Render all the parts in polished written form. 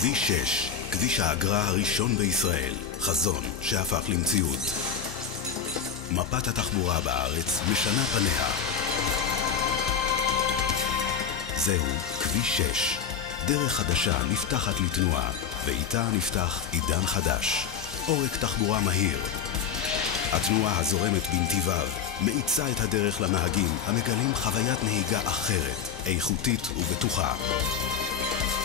כביש 6, כביש האגרה הראשון בישראל, חזון שהפך למציאות. מפת התחבורה בארץ משנה פניה. זהו כביש 6. דרך חדשה נפתחת לתנועה, ואיתה נפתח עידן חדש. עורק תחבורה מהיר. התנועה הזורמת בנתיביו מאיצה את הדרך לנהגים המגלים חוויית נהיגה אחרת, איכותית ובטוחה.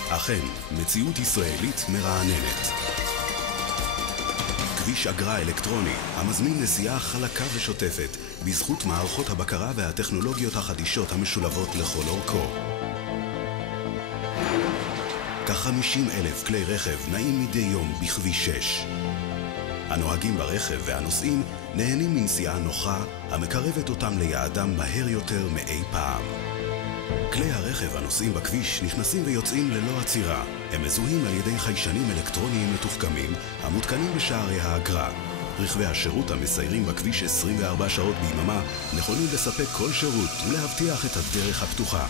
אכן, מציאות ישראלית מרעננת. כביש אגרה אלקטרוני המזמין נסיעה חלקה ושוטפת בזכות מערכות הבקרה והטכנולוגיות החדישות המשולבות לכל אורכו. כ-50,000 כלי רכב נעים מדי יום בכביש 6. הנוהגים ברכב והנוסעים נהנים מנסיעה נוחה המקרבת אותם ליעדם מהר יותר מאי פעם. כלי הרכב הנוסעים בכביש נכנסים ויוצאים ללא עצירה. הם מזוהים על ידי חיישנים אלקטרוניים מתוחכמים המותקנים בשערי האגרה. רכבי השירות המסיירים בכביש 24 שעות ביממה נכונים לספק כל שירות ולהבטיח את הדרך הפתוחה.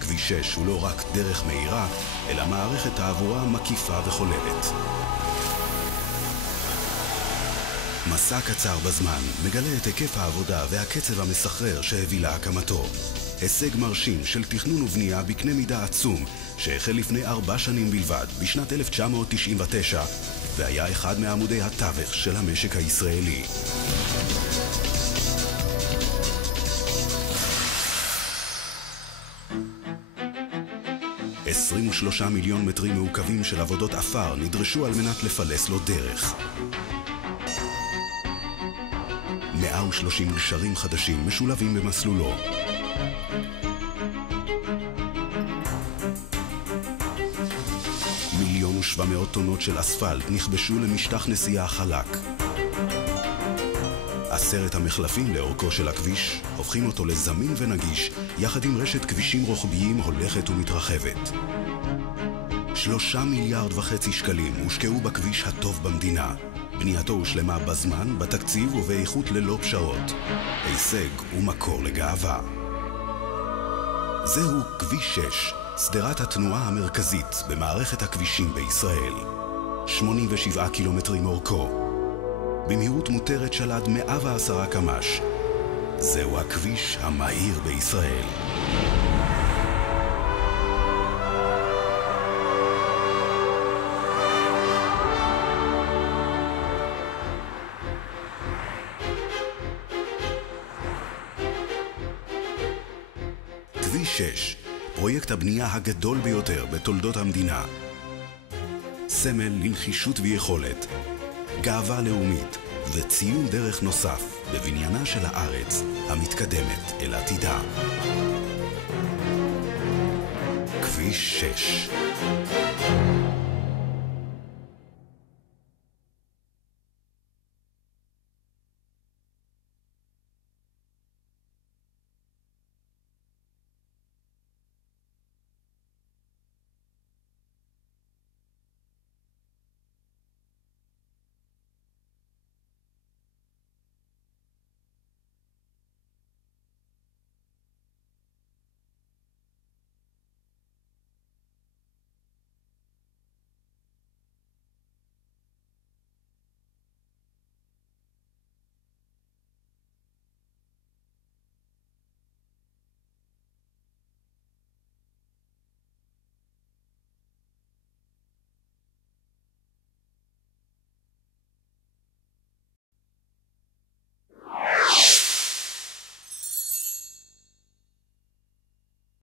כביש 6 הוא לא רק דרך מהירה, אלא מערכת תעבורה מקיפה וכוללת. מסע קצר בזמן מגלה את היקף העבודה והקצב המסחרר שהביא להקמתו. הישג מרשים של תכנון ובנייה בקנה מידה עצום שהחל לפני 4 שנים בלבד, בשנת 1999, והיה אחד מעמודי התווך של המשק הישראלי. $23 מיליון מטרים מעוקבים של עבודות אפר נדרשו על מנת לפלס לו דרך. 130 גשרים חדשים משולבים במסלולו. מיליון ו700 טונות של אספלט נכבשו למשטח נסיעה חלק. 10 המחלפים לאורכו של הכביש הופכים אותו לזמין ונגיש, יחד עם רשת כבישים רוחביים הולכת ומתרחבת. 3.5 מיליארד שקלים הושקעו בכביש הטוב במדינה. בנייתו הושלמה בזמן, בתקציב ובאיכות ללא פשרות. הישג ומקור לגאווה. זהו כביש 6, סדרת התנועה המרכזית במערכת הכבישים בישראל. 87 קילומטרים אורכו. במהירות מותרת של עד 110 קמ"ש. זהו הכביש המהיר בישראל. כביש 6, פרויקט הבנייה הגדול ביותר בתולדות המדינה. סמל לנחישות ויכולת, גאווה לאומית וציון דרך נוסף בבניינה של הארץ המתקדמת אל עתידה. כביש 6.